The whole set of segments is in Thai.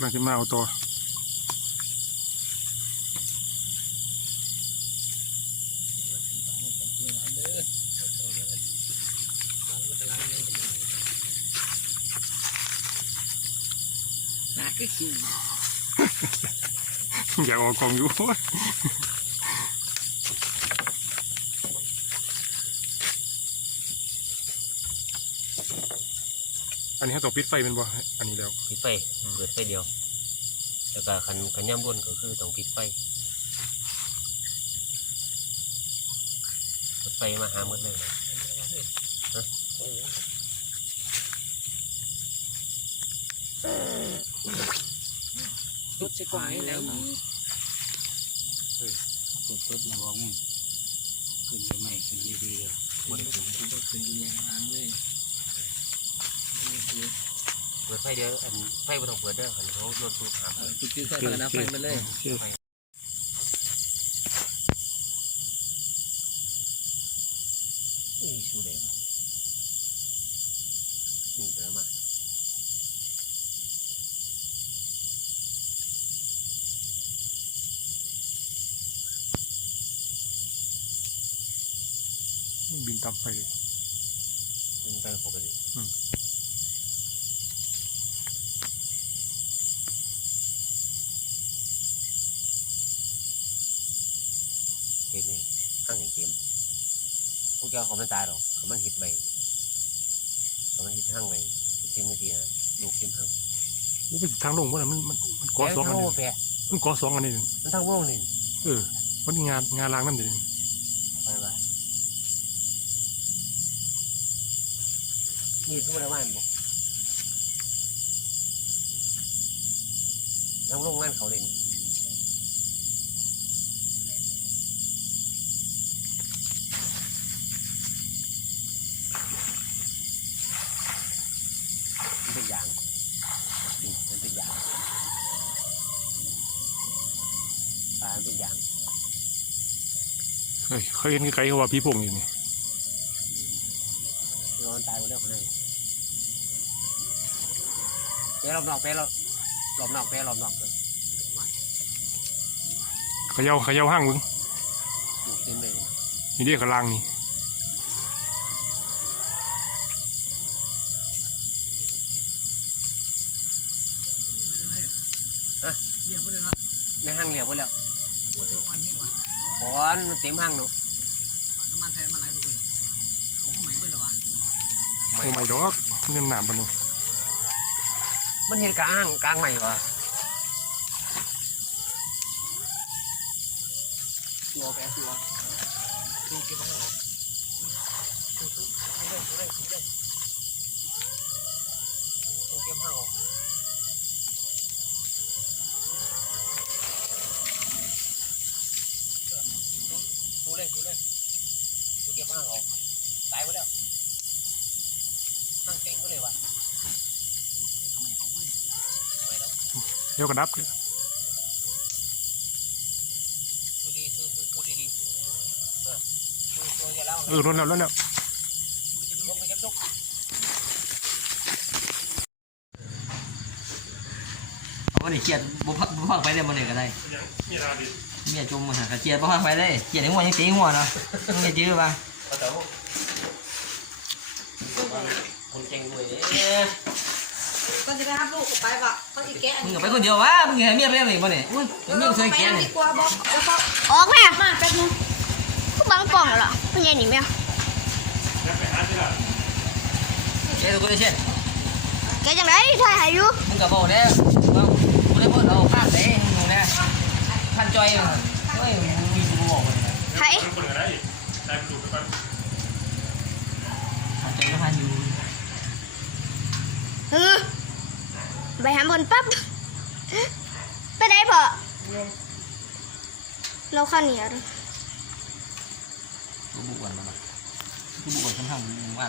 กำลังจะมาเอาตัวหนาคือคิวอยากออกกองอยู่ อันนี้เขาต้องปิดไฟเป็นบ่อันนี้แล้ว ปิดไฟเปิดไฟเดียวแล้วก็คันคันย่ำบนก็คือต้องปิดไฟเปิดไฟมาหาหมดเลยนะรถใช้กล่องนี้แล้วตัวต้นมองขึ้นไปใหม่ขึ้นดีๆเลย บนถึงรถถึงอยู่ในน้ำเลย เดไฟเดียวอันไฟไม่ต้องเปิดเด้อคันเขาโดนสูบหามเลยจุดที่ไฟพานาไฟมาเลยชูเดวนี่ไปแล้วมาบินตามไฟเลยเป็นไปปกติอืม เห็นนี่ห้างอย่างเต็ม พวกเจ้าเขาไม่ตายหรอกเขามันฮิตไปเขามันฮิตห้างไปเต็มนาทีนะลูกเต็มห้างโอ้เป็นทางลงว่ามันมันมันก่อสองอันแล้นี้วแปะมันก่อสองอันนี้หนึ่งมันทั้งวงนี่เออมันงานงานล้างนั่นเองไปไปนี่ทุกคนบ้านบอกทั้งโรงงานเขาเลยนี่มัน เฮ้ยเขาเห็นไกลๆเขาว่าพี่พงอยู่นี่นอนตายหมดแล้วคนนั้นเปรอบนอกเปรอบรอบนอกเปรอบนอกเลยเขย่าเขย่าห้างมึงอยู่เต็มเลยนี่เรียกกระลังนี่ในห้างเหลียวหมดแล้ว ว่าตัวอ่อนยิ่งกว่าขอนมันเต็มห้างหนูน้ำมันแท้มาหลายคนเขาก็หมายเบิ่งแล้วว่าโอ้ไม่ดอกเงินหนามปะเนาะมันเห็นกลางห้างกลางใหม่วะตัวแปะตัวดูเก็บไว้เหรอดูดูดูได้ดูได้ดูได้ดูเก็บห้างออกดู เลยดูเลยดูเก็บห้างออกตายไปแล้วห้างเต็งไปเลยวะทำไมเขาเว้ยไปแล้วเดี๋ยวกระดับดูดีดูดูดูดีดีเออดูตัวอย่าเล่าเออรถแล้วรถแล้วยกไปยกเอาวันนี้เกียดบุพักบุพักไปเลยมันนี่ก็ได้มีอะไรดิ เมียจมมาหาเกียดบุพักไปเลยเกียดในหัวยังตีหัวเนาะมึงจะจื้อป่ะเอาแต่ว่าคนเก่งด้วยเอ๊ะก็จะไปรับลูกไปบ่เขาสิแกะอันมึงนี้ก็ไปคนเดียววะมึงเห็นเมียไปเลยบ่เนี่ยอุ้ยเมียเคยไปเกียดนั่งนี่ดีกว่าบอกเอาเขาออกแม่มาแป๊บนึงผู้บังกล่องเหรอเพิ่งยันหนีแม่เกียดตัวเช่นแกจังไรถ่ายหายุมึงก็บอกแล้วว่ากูได้พูดเอาข้ามเด้มึงนะ พันจอยเฮ้ยมึงมีกูบอกเลยไห้คนอะไรได้ไปดูไปก่อนพันจอยก็พันอยู่เออไปหาบนปั๊บไปไหนพอเราข้าวเหนียวด้วยกูบุกวันมากูบุกวันค่อนข้างมึงว่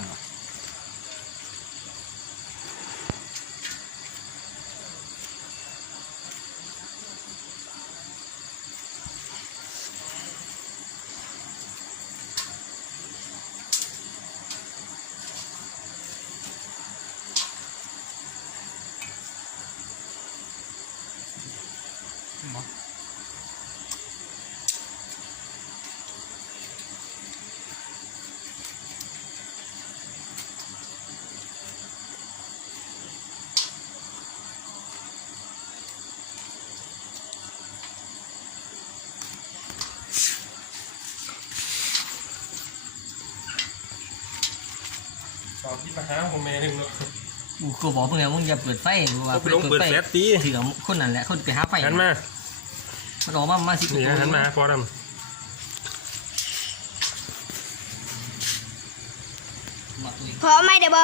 บ่อที่มาหาผมเองเลย กูก็บอกมึงแล้มึงอย่าเปิดไฟกูว่าเอาเปิดไฟลชติถื่อคนนั่นแหละคนไปหาไฟ หันมา มันออกมามาสินี่หันมาพอดมาตัวพอไม่เดี๋ยวบอ